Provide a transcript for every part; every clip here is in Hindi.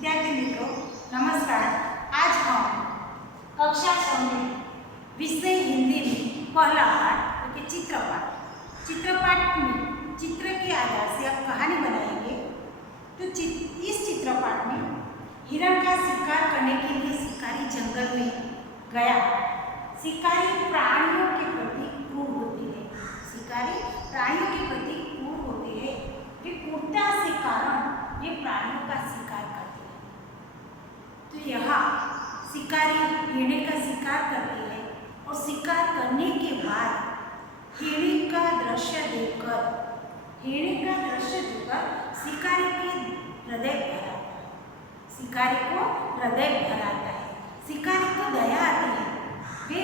विद्यार्थी मित्रों नमस्कार। आज हम कक्षा 6 में विषय हिंदी में पहला पाठ कि चित्रपाठ में चित्र के आधार से आप कहानी बनाएंगे। तो इस चित्रपाठ में हिरण का शिकार करने के लिए शिकारी जंगल में गया। शिकारी प्राणियों के प्रति क्रूर होते हैं। शिकारी प्राणियों के प्रति क्रूर होते हैं। वे क्रूरता के कारण ये प्राणियों का शिकार करते हैं। तो यहाँ शिकारी हिरण का शिकार करते हैं और शिकार करने के बाद हिरण का दृश्य देखकर शिकारी के हृदय भर आता है। शिकारी को हृदय भर आता है। शिकारी को दया आती है। वे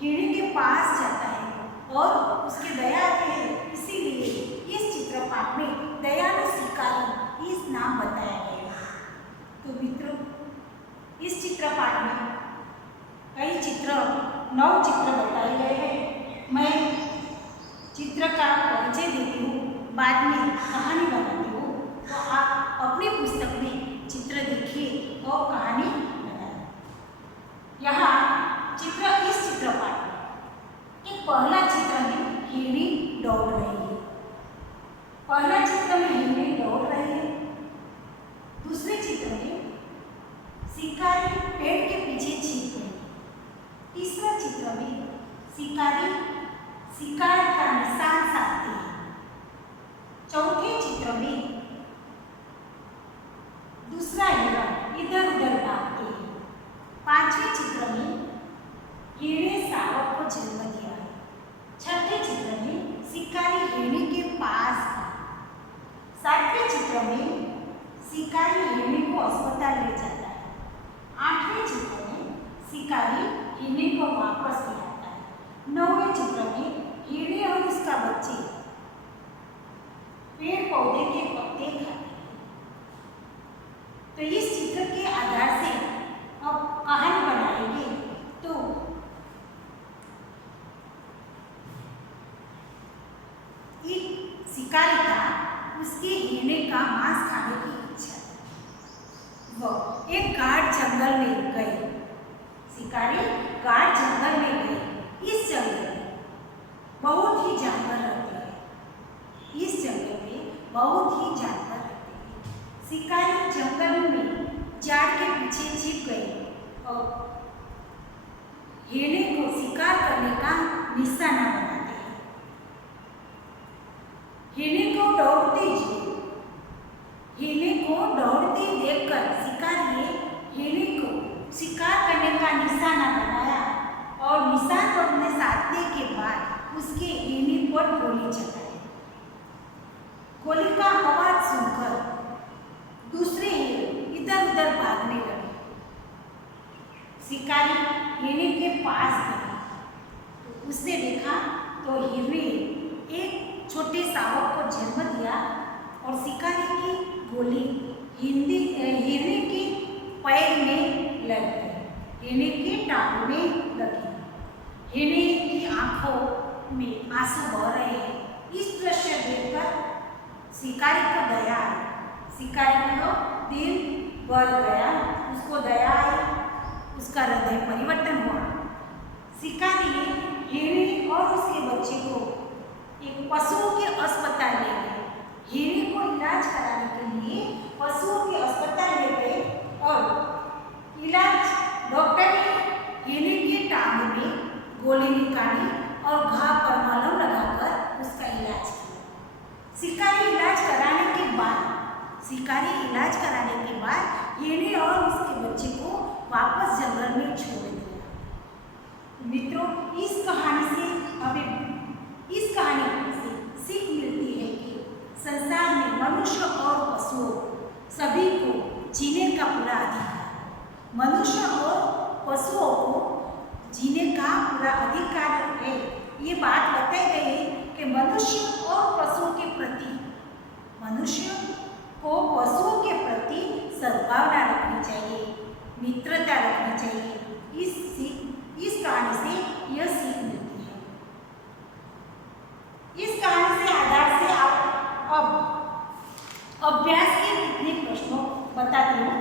हिरण के पास जाता है और उसकी दया आती है। इसीलिए इस चित्रपाठ में दयालु शिकारी इस नाम बताया गया है। तो मित्रों, इस चित्रपाठ में कई 9 चित्र बताए गए हैं। मैं चित्र का परिचय देती हूँ, बाद में कहानी बनाती हूँ। तो आप अपनी पुस्तक में चित्र देखिए और कहानी बनाएं। यहाँ इस चित्रपाठ में एक पहला चित्र में हिरण दौड़ रही है। पहला चित्र में हिरण दौड़ रही है। दूसरे चित्र में शिकारी पेड़ के पीछे छिप गई। तीसरा चित्र में शिकारी शिकार का निशान साधते हैं। चौथे चित्र में दूसरा हिरण इधर उधर भागते हैं। पांचवें चित्र में हिरण शावक को जन्म दिया है। छठे चित्र में शिकारी हिरण के पास है। सातवें चित्र में शिकारी हिरण को अस्पताल ले जाता है। आठवें चित्र में शिकारी हिरण को वापस ले आता है। 9वें चित्र में हिरण और उसका बच्चे पेड़ पौधे के पत्ते खाते हैं। तो इस चित्र के आधार से अब कहानी बनाएंगे। तो एक शिकारी था, उसके हिरण का मांस खाने की इच्छा। वो एक गाढ़ जंगल में गए। शिकारी गाढ़ जंगल में गए। इस जंगल में बहुत ही जानवर रहते हैं। इस जंगल में बहुत ही जानवर रहते हैं। शिकारी जंगल में झाड़ के पीछे छिप गए और हिरण को शिकार करने का निशाना बनाते हैं। हिरण को दौड़ते देखकर शिकारी ने हिरण को शिकार करने का निशाना बनाया और निशान पर साधने के बाद उसके हिरण पर गोली चलाई। गोली का आवाज सुनकर दूसरे हिरण इधर उधर भागने लगे। शिकारी हिरण के पास गया तो उसने देखा तो हिरण एक छोटे शावक को जन्म दिया और शिकारी की गोली हिरण के पैर में लग गई। हिरण की टांग में लगी। हिरण की आंखों में आंसू बह रहे हैं। इस दृश्य देखकर शिकारी को दया आई। शिकारी को दिल बढ़ गया, उसको दया आई, उसका हृदय परिवर्तन हुआ। शिकारी ने हिरण और उसके बच्चे को एक पशुओं के अस्पताल ले गए। हिरण को इलाज कराने के लिए पशुओं के अस्पताल ले गए और डॉक्टर ने हिरण की टांग में गोली निकाली और घाव पर मलहम लगाकर उसका इलाज किया। शिकारी इलाज कराने के बाद हिरण और उसके बच्चे को वापस जंगल में छोड़ दिया। मित्रों, इस कहानी से सीख मिलती है कि संसार में मनुष्य और पशुओं सभी को जीने का पूरा अधिकार है। मनुष्य और पशुओं को जीने का पूरा अधिकार है। ये बात बताई गई है कि मनुष्य को पशुओं के प्रति सद्भावना रखनी चाहिए, मित्रता रखनी चाहिए। इस कहानी से यह सीख मिलती है। इस कहानी से आधार से आप अब अभ्यास के कितने बताती हूँ।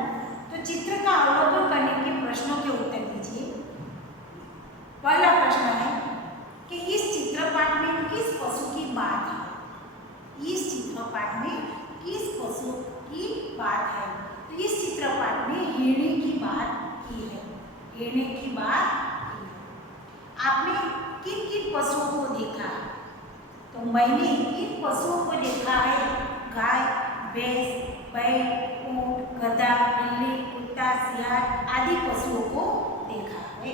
तो चित्र का अवलोकन करने के प्रश्नों के उत्तर दीजिए। पहला प्रश्न है कि इस चित्रपाट में किस पशु की बात है? इस चित्रपाट में किस पशु की बात है? तो इस चित्रपाट में हिरणी की बात की है। हिरणी की बात की है। आपने किन किन पशुओं को देखा? तो मैंने इन पशुओं को देखा है गाय, भैंस, बैल, ऊंट, गधा, बिल्ली, कुत्ता, सियार आदि पशुओं को देखा है।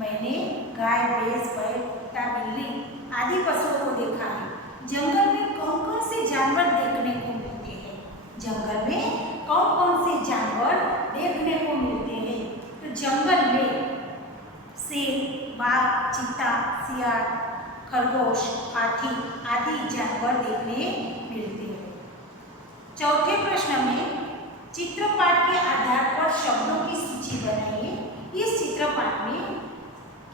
मैंने गाय, भैंस, बैल, कुत्ता, बिल्ली आदि पशुओं को देखा है। जंगल में कौन कौन से जानवर देखने को मिलते हैं? जंगल में कौन कौन से जानवर देखने को मिलते हैं? तो जंगल में शेर, बाघ, चीता, सियार, खरगोश, हाथी आदि जानवर देखने मिलते हैं। चौथे प्रश्न में चित्रपाट के आधार पर शब्दों की सूची बनाइए। इस चित्रपाट में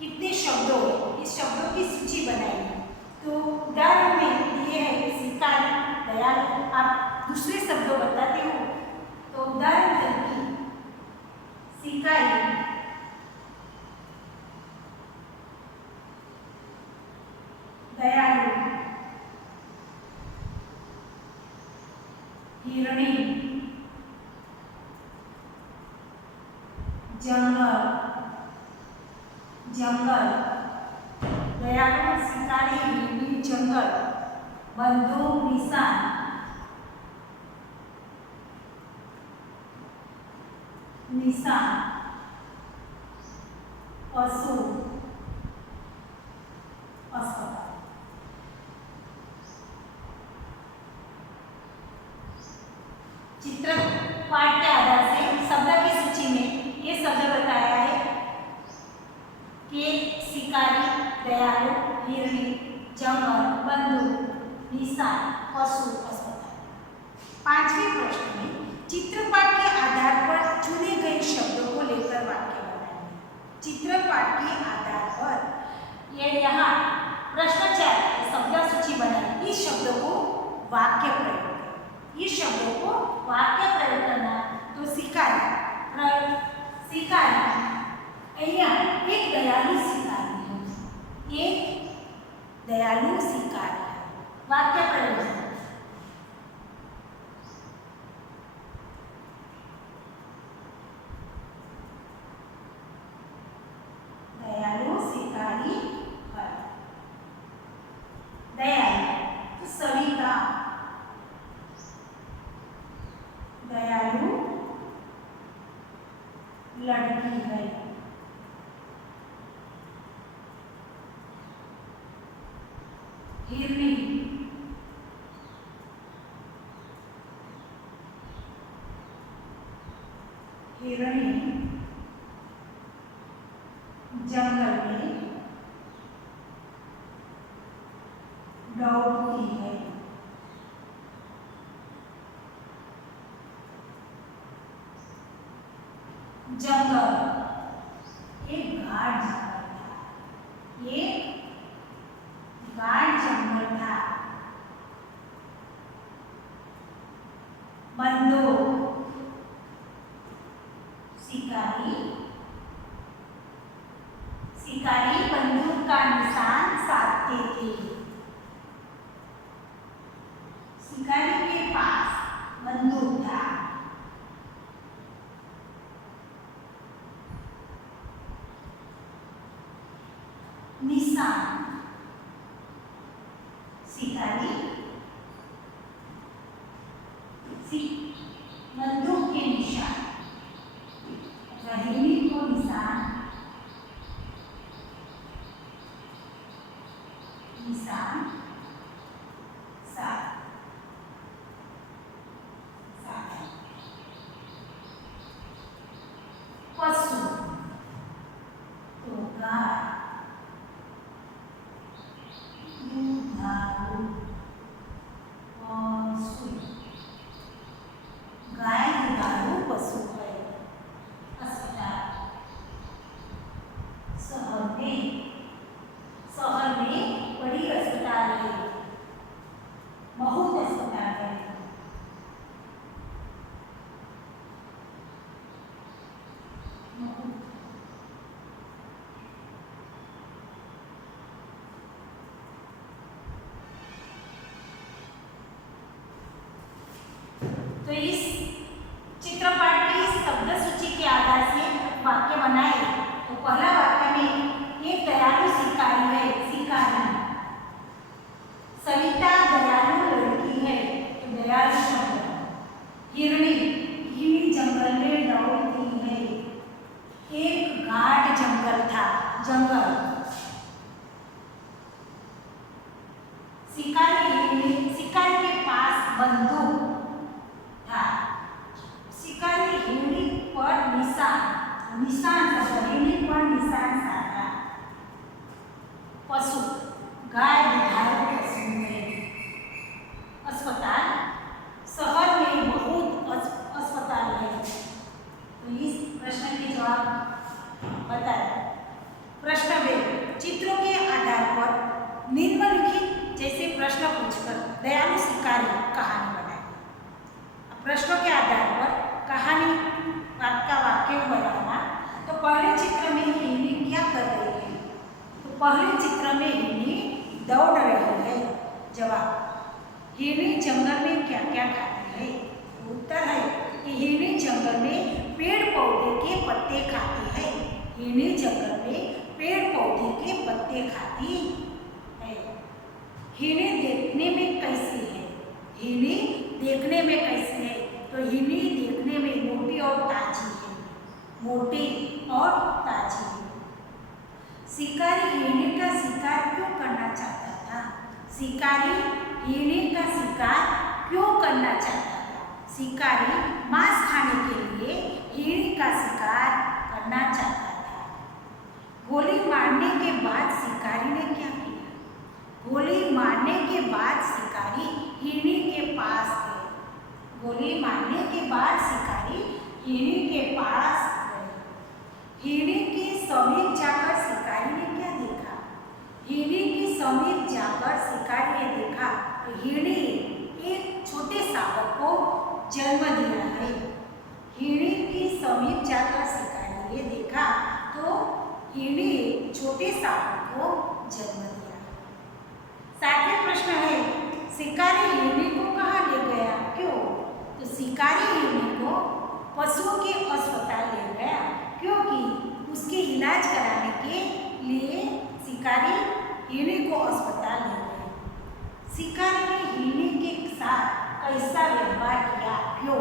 कितने शब्दों हैं? इस शब्दों की सूची बनाइए। तो उदाहरण में दिए है शिकारी, दयालु। आप दूसरे शब्दों बताते हो तो उदाहरण करके शिकारी, दयालु, हिरणी, जंगल, जंगल, दयालु, शिकारी, हिरणी, जंगल, बंदूक, निशान, निशान, पशु, अस्पताल। चित्रपाट के आधार से शब्द की सूची में ये शब्द बताया है कि शिकारी, दयालु, हिरणी, जंगल, बंदूक, निशान, पशु, अस्पताल। पांचवें प्रश्न में चित्रपाट के आधार पर चुने गए शब्दों को लेकर वाक्य बनाइए। चित्रपाट के आधार पर ये यहाँ प्रश्न 4 शब्द सूची बनाइए। इस शब्दों को वाक्य प्रयोग करें। इस शब्दों को वाक्य प्रयोग करना तो शिकारी, शिकारी एक दयालु शिकारी है। एक दयालु शिकारी है। वाक्य प्रयोग है। दयालु शिकारी है। दयालु तो सविता, दयालु लड़की है। हिरणी, हिरणी जंगल में दौड़ती है। जंगल एक गाढ़ जंगल था। एक गाढ़ जंगल था। बंदूक, शिकारी, शिकारी बंदूक का निशान साधते थे। शिकारी के पास बंदूक था। निशान, शिकारी बंदूक के निशान, हिरणी को निशान, निशान साथ पशु तो गाय, दुधारू पशु। गाय दुधारू पशु है। अस्पताल, शहर में बड़ी अस्पताल है, बहुत अस्पताल है। तो इस चित्रपाठ की शब्द सूची के आधार से वाक्य बनाए। तो पहला वाक्य में एक दयालु शिकारी है, शिकारी। सविता दयालु लड़की है, तो दयालु शब्द। हिरणी, हिरणी जंगल में दौड़ती है। एक घाट जंगल था, जंगल। शिकारी के पास बंदूक था। शिकारी हिरणी पर निशान हिरणी पर निशान साधा। पशु, गाय दुधारू पशु है। अस्पताल, शहर में बहुत अस्पताल है। तो इस प्रश्न के जवाब बताएं। प्रश्न बे, चित्रों के आधार पर निम्नलिखित जैसे प्रश्न पूछकर दयालु शिकारी कहानी बनाए। प्रश्नों के आधार पर कहानी का वाक्य बनाना। तो पहले चित्र में हिरणी क्या कर रही है? तो पहले चित्र में हिरणी दौड़ रही है। जवाब, हिरणी जंगल में क्या क्या खाती है? उत्तर है कि हिरणी जंगल में पेड़ पौधे के पत्ते खाती है। हिरणी जंगल में पेड़ पौधे के पत्ते खाती है। हिरणी देखने में कैसी है? हिरणी देखने में कैसी है? तो हिरणी देखने में मोटी और ताजी है, मोटी और ताजी है। शिकारी हिरणी का शिकार क्यों करना चाहता था? शिकारी हिरणी का शिकार क्यों करना चाहता था? शिकारी मांस खाने के लिए हिरणी का शिकार करना चाहता था। गोली मारने के बाद शिकारी ने क्या किया? गोली मारने के बाद शिकारी हिरणी के पास गए। गोली मारने के बाद शिकारी हिरणी के पास गए। हिरणी के समीप जाकर शिकारी ने क्या देखा? हिरणी के समीप जाकर शिकारी ने देखा तो हिरणी एक छोटे सांप को जन्म दिया है। हिरणी के समीप जाकर शिकारी ने देखा तो हिरणी छोटे सांप को जन्म दिया। सातवें प्रश्न है, शिकारी हिरणी को कहाँ ले गया? क्यों? तो शिकारी हिरणी को पशुओं के अस्पताल ले गया, क्योंकि उसके इलाज कराने के लिए शिकारी हिरणी को अस्पताल ले गए। शिकारी ने हिरणी के साथ कैसा व्यवहार किया? क्यों?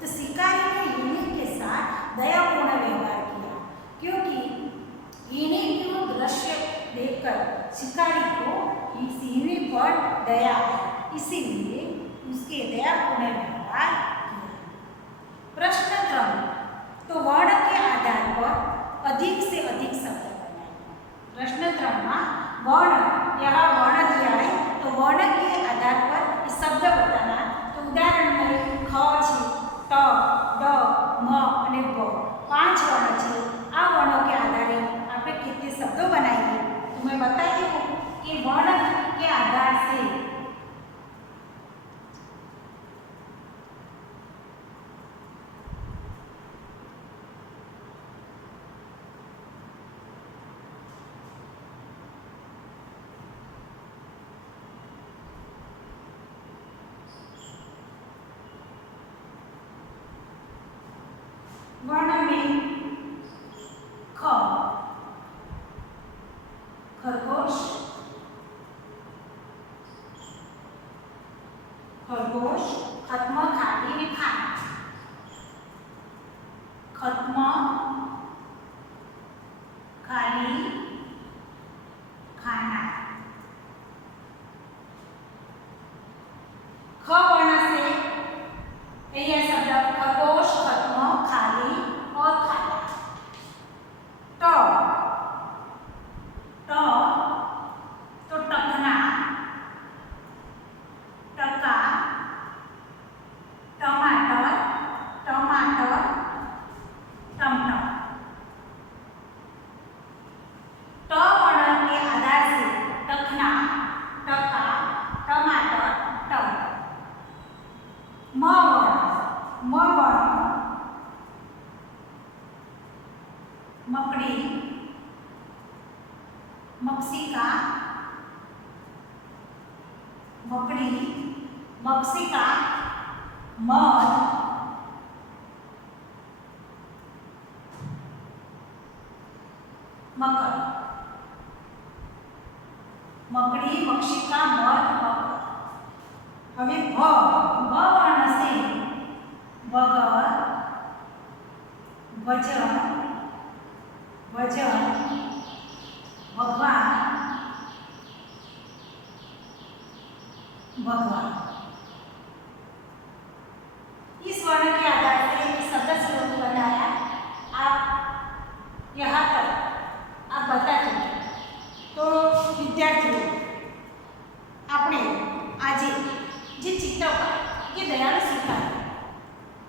तो शिकारी ने हिरणी के साथ दयापूर्ण व्यवहार किया, क्योंकि हिरणी को दृश्य देखकर शिकारी को हिरणी पर दया है, इसीलिए उसके दयापूर्ण व्यवहार किया। प्रश्न क्रम, तो वर्ण के आधार पर अधिक से अधिक शब्द बनाए। प्रश्न क्रम में वर्ण, यहाँ वर्ण दिया है तो वर्ण के आधार पर शब्द बताना। तो उदाहरण में ख છે, ટ, ડ, મ અને બ 5 वर्ण છે। आ वर्णों के आधार आप कितने शब्दों बनाएंगे? तो मैं बताती हूँ कि वर्ण के आधार से वर्ण में ख, खरगोश, खरगोश, खत्म खाली में खाना, खत्म खाली खाना। ख वर्ण से यह शब्द खरगोश, खत्म, खाली और खाना। ट, तो टकना, टका, टमाटर, टमाटर, टमटम। ट वर्ण के आधार से टकना, टका, टमाटर, टमटम। म वर्ण, मकड़ी, मक्सिका, मकड़ी, मक्सिका, મધ, મકર, મકડી, મક્ષિકા, મધ, મકર. હવે ભ વર્ણ હશે વગર, વજન, ભગવાન, भगवान. इस वर्ण के आधार पर एक सदस्य लोग बनाया. आप यहाँ पर आप बता दीजिए. तो विद्यार्थियों आपने आज જે ચિત્રકાર ये दयालु सिखाया,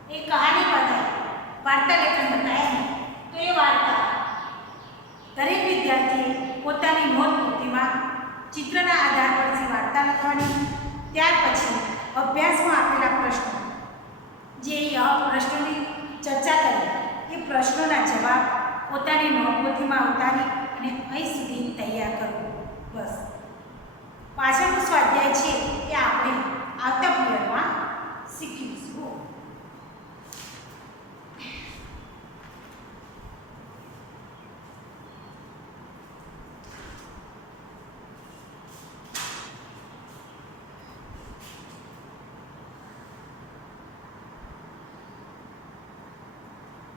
एक कहानी बताई, वार्ता लेखन बताया. तो ये वार्ता દરેક વિદ્યાર્થીએ પોતાની નોટબુકમાં ચિત્રના આધાર પરથી વાર્તા લખવાની. ત્યાર પછી અભ્યાસમાં આપેલા પ્રશ્નો, જે પ્રશ્નોની ચર્ચા કરી, એ પ્રશ્નોના જવાબ પોતાની નોટબુકમાં ઉતારી અને અહીં સુધી તૈયાર કરવું. બસ પાછળનું સ્વાધ્યાય છે એ આપણે આવતા પીરિયડમાં શીખીશું.